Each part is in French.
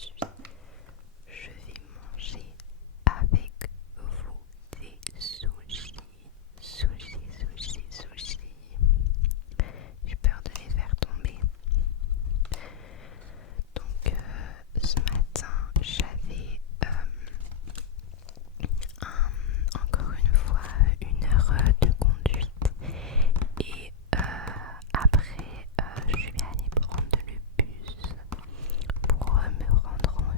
suite, je vais manger avec vous des sushis. Sushis. J'ai peur de les faire tomber. Donc ce matin j'avais encore une fois 1 heure de conduite et après je suis allée prendre le bus pour me rendre en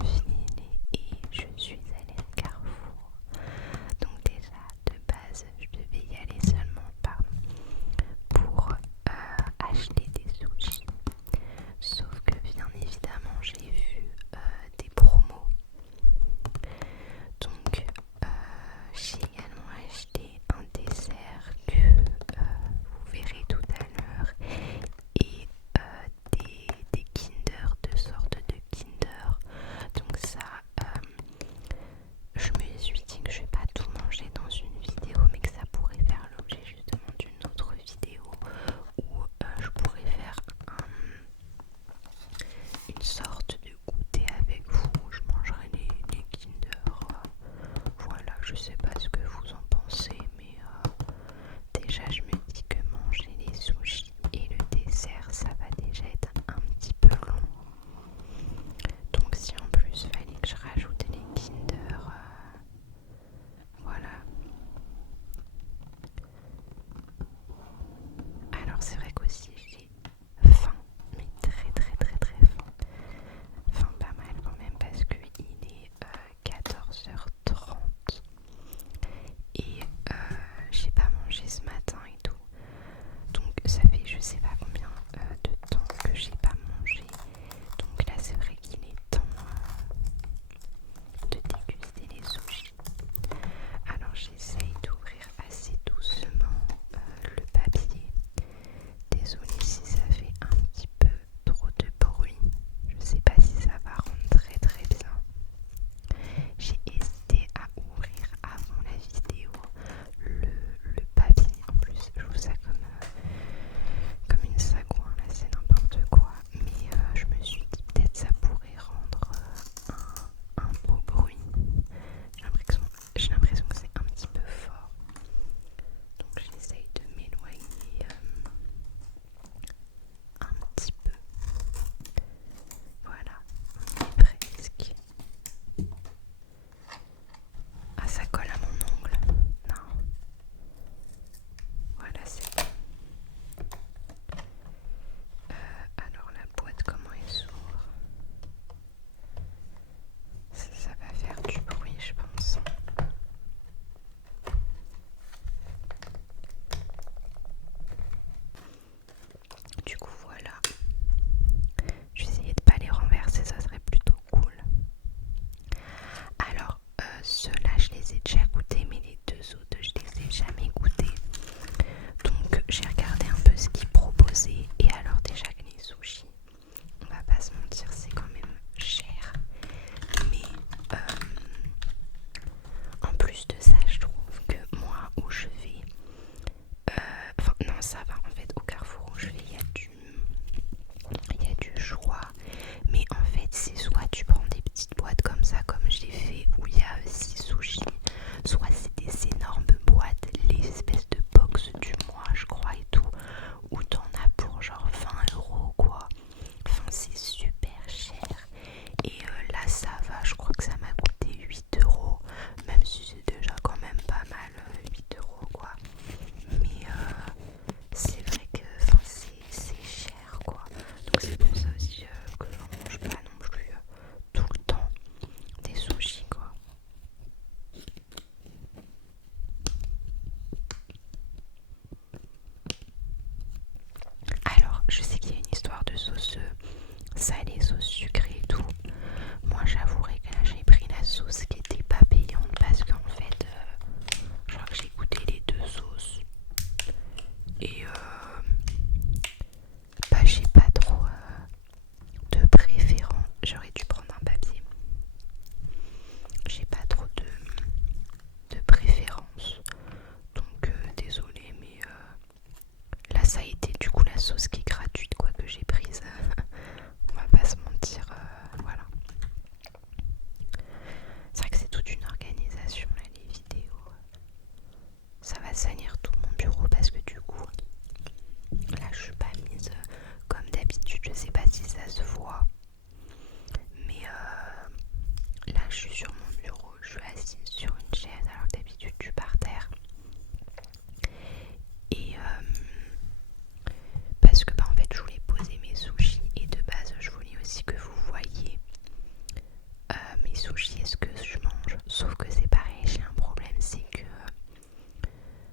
sushis, est-ce que je mange? Sauf que c'est pareil, j'ai un problème, c'est que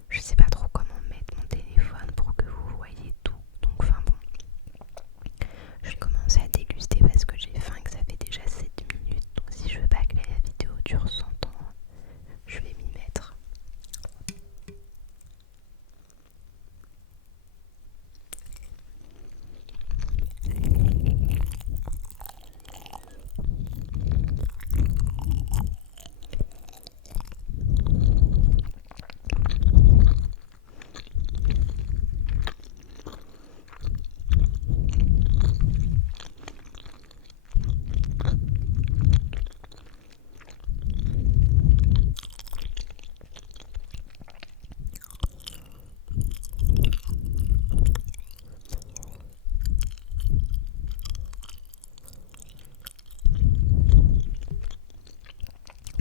je sais pas trop comment mettre mon téléphone pour que vous voyez tout. Donc enfin bon, je vais commencer à déguster parce que j'ai faim et que ça fait déjà 7 minutes. Donc si je veux pas que la vidéo dure 100 ans, je vais m'y mettre.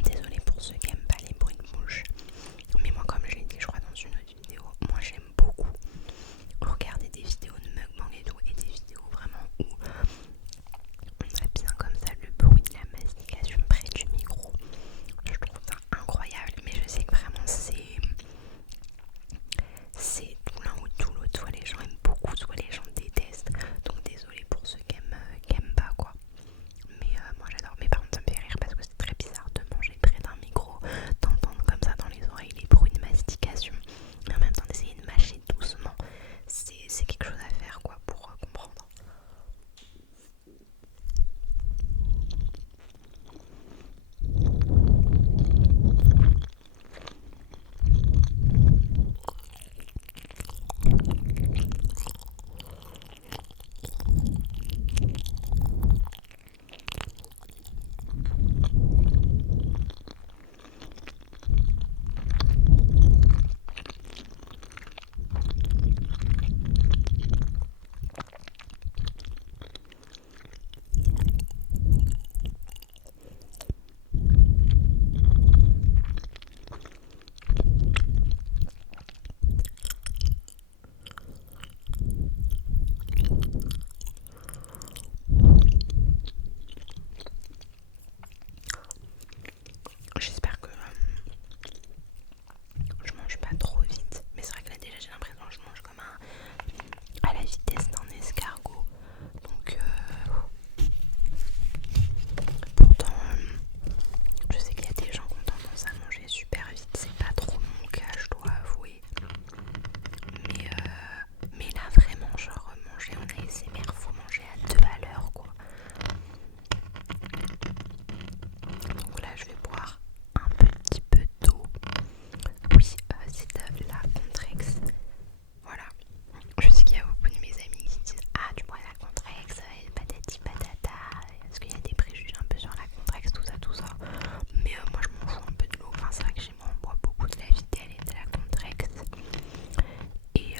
Désolée pour ceux qui aiment pas les bruits de bouche, mais moi comme je l'ai dit je crois dans une autre vidéo, moi j'aime beaucoup regarder des vidéos de mukbang et tout, et des vidéos vraiment où on a bien comme ça le bruit de la mastication près du micro. Je trouve ça incroyable, mais je sais que vraiment c'est tout l'un ou tout l'autre, soit les gens aiment beaucoup, soit les gens détestent, donc désolée pour ceux qui aiment pas quoi. Mais moi j'adore, mais par contre ça me fait rire parce que c'est très bizarre de manger près d'un micro, d'entendre comme ça dans les oreilles les bruits de mastication et en même temps d'essayer de mâcher doucement. C'est quelque chose à faire quoi pour comprendre. J'espère que je mange pas trop vite, mais c'est vrai que là déjà j'ai l'impression que je mange comme à la vitesse d'un escargot. Donc pourtant je sais qu'il y a des gens qui ont tendance à manger super vite, c'est pas trop mon cas je dois avouer. Mais là vraiment genre manger en ASMR, faut manger à 2 à l'heure quoi. Donc là je vais boire un petit peu d'eau. Oui, c'est de la Contrex. Voilà. Je sais qu'il y a beaucoup de mes amis qui disent ah tu bois la Contrex, patati patata, est-ce qu'il y a des préjugés un peu sur la Contrex, tout ça. Mais moi je m'en fous un peu de l'eau. Enfin c'est vrai que chez moi on boit beaucoup de la Vittel et de la Contrex. Et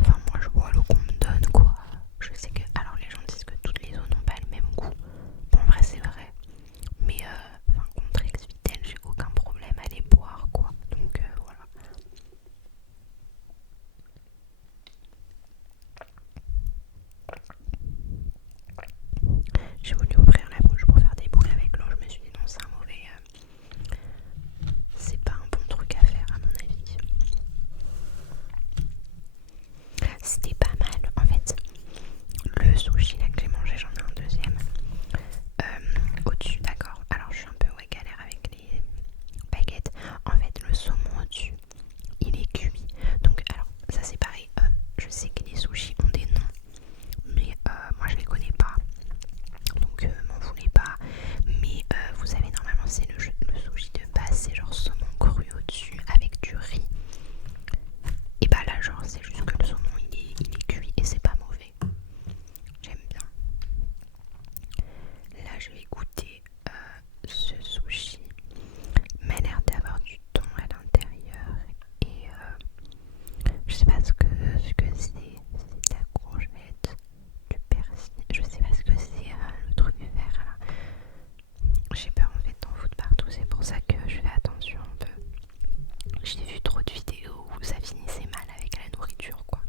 enfin moi je bois l'eau qu'on me donne quoi. Je sais que, alors les gens disent que toutes les eaux n'ont pas le même goût. Bon en vrai c'est vrai. Mais enfin Contrex, Vittel, j'ai aucun problème à les boire quoi. Donc voilà. J'ai voulu ouvrir la bouche pour faire des bruits avec l'eau. Je me suis dit non, c'est un mauvais. C'est pas un bon truc à faire à mon avis. C'était pas mal en fait. Le sushi là que j'ai mangé, j'en ai un deuxième. Au-dessus, d'accord. Alors je suis un peu galère avec les baguettes. En fait, le saumon au-dessus, il est cuit. Donc alors ça c'est pareil. Je sais que les sushis ont des noms, mais moi je les connais pas. Donc m'en voulez pas. Mais vous savez normalement c'est le sushi de base, c'est genre saumon cru au-dessus avec du riz. Et bah là genre c'est juste que le saumon il est cuit et c'est pas mauvais. J'aime bien. Là je vais goûter ce sushi. Il m'a l'air d'avoir du thon à l'intérieur. Et je sais pas ce que c'est. C'est de la courgette, du persil. Je sais pas ce que c'est le truc vert là. J'ai peur en fait d'en foutre partout. C'est pour ça que je fais attention un peu. J'ai vu trop de vidéos où ça finissait mal avec la nourriture quoi.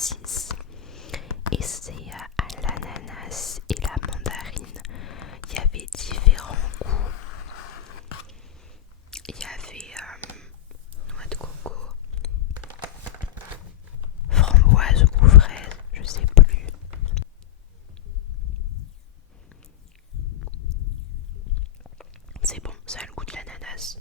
6 et c'est à l'ananas et la mandarine. Il y avait différents goûts. Il y avait noix de coco, framboise ou fraise, je sais plus. C'est bon, ça a le goût de l'ananas.